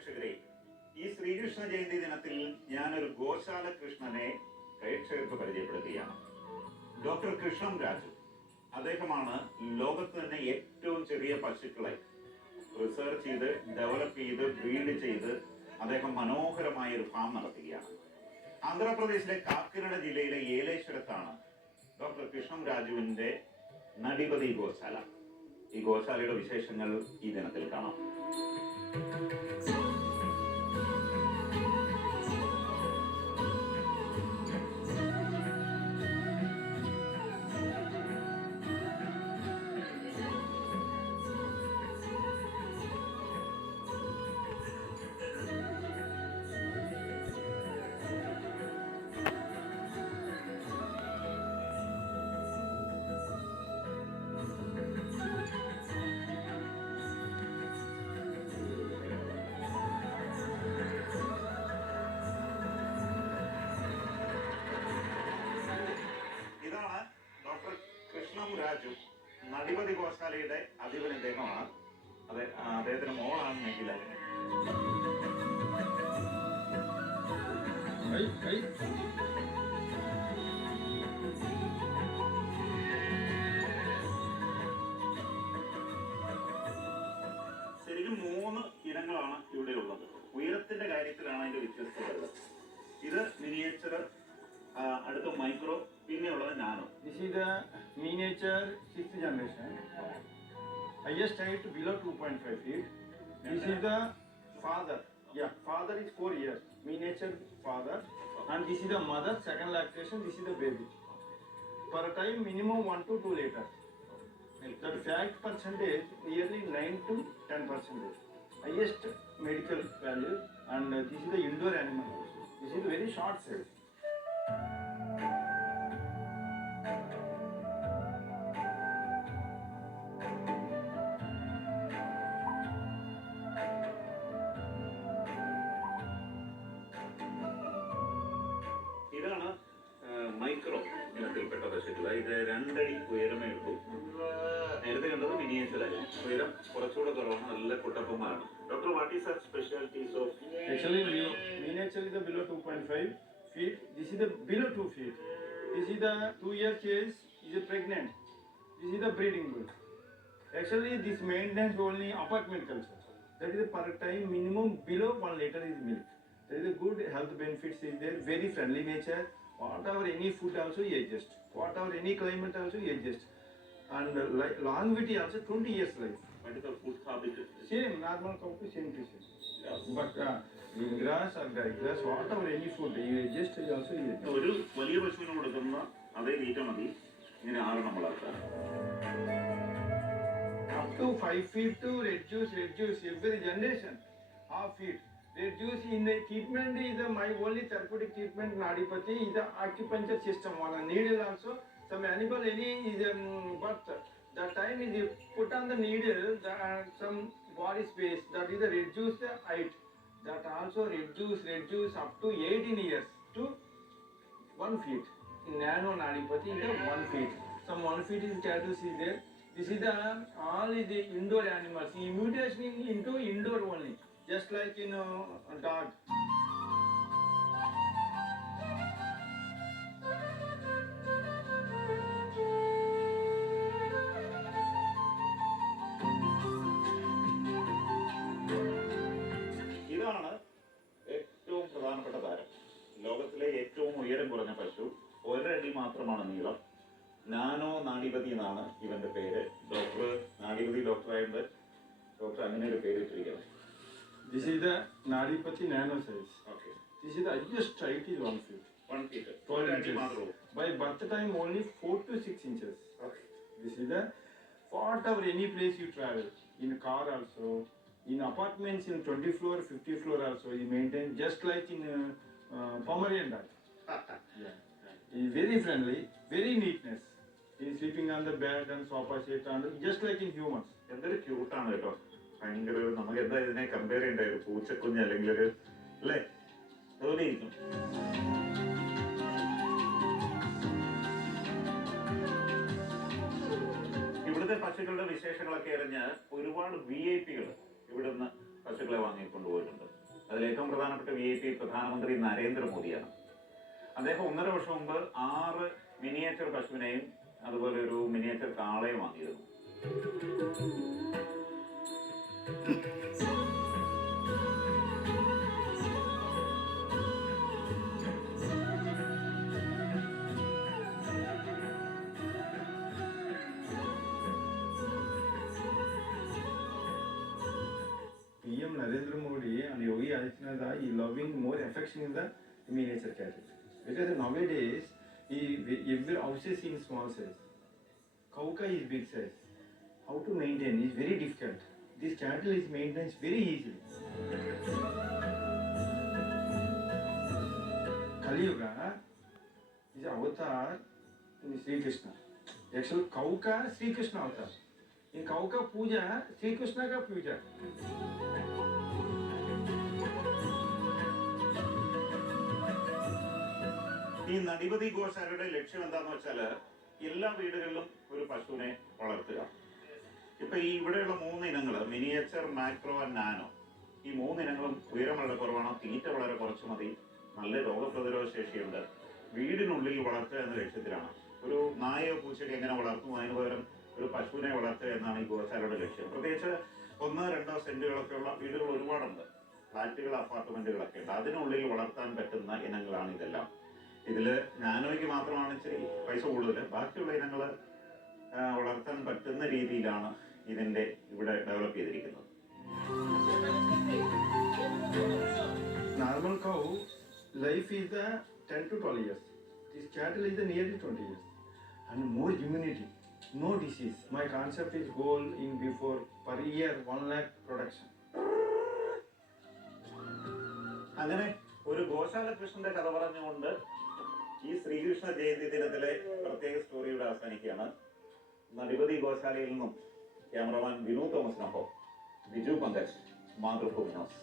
പ്രേക്ഷകരെ, ഈ ശ്രീകൃഷ്ണ ജയന്തി ദിനത്തിൽ ഞാനൊരു ഗോശാല കൃഷ്ണനെ പ്രേക്ഷകർക്ക് പരിചയപ്പെടുത്തുകയാണ്. ഡോക്ടർ കൃഷ്ണം രാജു. അദ്ദേഹമാണ് ലോകത്ത് തന്നെ ഏറ്റവും ചെറിയ പശുക്കളെ റിസർച്ച് ചെയ്ത് ഡെവലപ്പ് ചെയ്ത് ബ്രീഡ് ചെയ്ത് അദ്ദേഹം മനോഹരമായ ഒരു ഫാം നടത്തുകയാണ്. ആന്ധ്രാപ്രദേശിലെ കാക്കിനഡ ജില്ലയിലെ ഏലേശ്വരത്താണ് ഡോക്ടർ കൃഷ്ണം രാജുവിന്റെ നടിപതി ഗോശാല. ഈ ഗോശാലയുടെ വിശേഷങ്ങൾ ഈ ദിനത്തിൽ കാണാം. ഡോക്ടർ കൃഷ്ണം രാജു, നടിപതി ഗോശാലയുടെ അധിപൻ ഇദ്ദേഹമാണ്. അദ്ദേഹത്തിന് മോളാണ് മെഹില. ശരിക്കും 3 ഇനങ്ങളാണ് ഇവിടെ ഉള്ളത്. ഉയരത്തിന്റെ കാര്യത്തിലാണ് അതിന്റെ വ്യത്യസ്തതകൾ. ഇത് മിനിയേച്ചർ, അടുത്ത മൈക്രോ, പിന്നെയുള്ളത് nano. This is the miniature 6th generation. Highest height below 2.5 feet. This is the father. Yeah, father is 4 years. Miniature father. And this is the mother, second lactation. This is the baby. Per time minimum 1 to 2 liters. That fat percentage nearly 9 to 10%. Highest medical value. And this is the indoor animal also. This is very short size. ഇതാണ് micro ഇനത്തിൽപ്പെട്ട പശുക്കൾ. ഇത് 2 അടി ഉയരമേ ഉള്ളൂ. നേരത്തെ കണ്ടത് മിനിയേച്ചറായിരുന്നു. ഉയരം കുറച്ചുകൂടെ കുറവാണ്. നല്ല കുട്ടപ്പന്മാരാണ്. Doctor, what is specialities of? Actually, miniature is the below 2.5 feet. This is the below 2 feet. This is the 2-year case. Is a pregnant. This is the breeding bull. Actually, this maintains only apartment culture. That is per time minimum below 1 liter is milk. There is a good health benefits is there. Very friendly nature. Whatever any food also he adjust. Whatever any climate also he adjust. And longevity also 20 years life. What is the food habit? Same normal cow to same to same. Yes. But grass or grass, whatever any food you adjust also he adjust. ഒരു വലിയ പശുവിന് കൊടുക്കുന്ന അതേ തീറ്റ മതി ഇങ്ങനെ 6 നമ്മളാക്കാം. Up to 5 feet to reduce every generation. Half feet. Reduce in the treatment is my only therapeutic treatment. Nadipati is the acupuncture system. On a needle also, some animal any is birth. The time is you put on the needle some body space. That is the reduce the height. That also reduce up to 18 years to 1 feet. In nano Nadipati is the 1 feet. Some 1 feet is cattle is there. This is the all is the indoor animals. Mutation into indoor only. Just like in a dog. ഇതാണ് ഏറ്റവും പ്രധാനപ്പെട്ട താരം. ലോകത്തിലെ ഏറ്റവും ഉയരം കുറഞ്ഞ പശു. 1 അടി മാത്രമാണ് നീളം. നാനോ നാടിപതി എന്നാണ് ഇവന്റെ പേര്. ഡോക്ടർ നാടിപതി ഡോക്ടറായിട്ട് ഡോക്ടർ അങ്ങനെ ഒരു പേര് ഇട്ടിരിക്കുന്നത്. This is the Nadipati nano size. Okay. This is the highest height is 1 feet. 1 feet. 12 inches. By birth time only 4 to 6 inches. Okay. This is the whatever any place you travel, in car also, in apartments in 20 floor, 50 floor also, you maintain just like in Pomeranian dog. Yeah. He is very friendly, very neatness. He is sleeping on the bed and sofa set and just like in humans. എന്തൊരു ക്യൂട്ടാണ് കേട്ടോ. ഭയങ്കര നമുക്ക് എന്താ ഇതിനെ compare ചെയ്യേണ്ട, ഒരു പൂച്ചക്കുഞ്ഞ് അല്ലെങ്കിൽ ഒരു അല്ലേ അതുപോലെ ഇരിക്കും. ഇവിടുത്തെ പശുക്കളുടെ വിശേഷങ്ങളൊക്കെ അറിഞ്ഞ് ഒരുപാട് VIP ഇവിടുന്ന് പശുക്കളെ വാങ്ങിക്കൊണ്ടുപോയിട്ടുണ്ട്. അതിൽ ഏറ്റവും പ്രധാനപ്പെട്ട VIP പ്രധാനമന്ത്രി നരേന്ദ്രമോദിയാണ്. അദ്ദേഹം 1.5 വർഷം മുമ്പ് 6 മിനിയേച്ചർ പശുവിനെയും അതുപോലെ ഒരു മിനിയേച്ചർ കാളയും വാങ്ങിയിരുന്നു. PM Narendra Modi and Yogi Adityanath are loving more affection in the miniature cattle. Because nowadays, every house is in small size. Kauka is big size. How to maintain is very difficult. This cattle is maintained very easily. Kali Yuga is avatar in Sri Krishna. Actually, Kauka Sri Krishna avatar. In Kauka Puja, Sri Krishna ka Puja. ഈ നടിപതി ഗോശാലയുടെ ലക്ഷ്യം എന്താന്ന് വെച്ചാല് എല്ലാ വീടുകളിലും ഒരു പശുവിനെ വളർത്തുക. ഇപ്പൊ ഈ ഇവിടെയുള്ള 3 ഇനങ്ങള് മിനിയേച്ചർ, മാക്രോ, നാനോ, ഈ 3 ഇനങ്ങളും ഉയരം വളരെ കുറവാണ്, തീറ്റ വളരെ കുറച്ച് മതി, നല്ല രോഗപ്രതിരോധ ശേഷിയുണ്ട്, വീടിനുള്ളിൽ വളർത്തുക എന്ന ലക്ഷ്യത്തിലാണ്. ഒരു നായയോ പൂച്ചയോ എങ്ങനെ വളർത്തും, അതിന് പകരം ഒരു പശുവിനെ വളർത്തുക എന്നാണ് ഈ ഗോശാലയുടെ ലക്ഷ്യം. പ്രത്യേകിച്ച് 1-2 സെന്റുകളൊക്കെ ഉള്ള വീടുകൾ ഒരുപാടുണ്ട്, ഫ്ലാറ്റുകൾ, അപ്പാർട്ട്മെന്റുകളൊക്കെ ഉണ്ട്. അതിനുള്ളിൽ വളർത്താൻ പറ്റുന്ന ഇനങ്ങളാണ് ഇതെല്ലാം. ഇതില് നാനോയ്ക്ക് മാത്രമാണ് ഇച്ചിരി പൈസ കൂടുതൽ, ബാക്കിയുള്ള ഇനങ്ങൾ വളർത്താൻ പറ്റുന്ന രീതിയിലാണ് ഇതിന്റെ ഇവിടെ ഡെവലപ്പ് ചെയ്തിരിക്കുന്നത്. Normal cow life is 10 to 12 years. This cattle is nearly 20 years and more immunity, no disease. My concept is goal in before per year 1 lakh production. അങ്ങനെ ഒരു ഗോശാല കൃഷ്ണന്റെ കഥ പറഞ്ഞുകൊണ്ട് ഈ ശ്രീകൃഷ്ണ ജയന്തി ദിനത്തിലെ പ്രത്യേക സ്റ്റോറിയുടെ അവസാനിക്കുകയാണ്. നടിപതി ഗോശാലയിൽ നിന്നും ക്യാമറമാൻ വിനു തോമസിനൊപ്പം ബിജു പങ്കജ്, മാതൃഭൂമി ന്യൂസ്.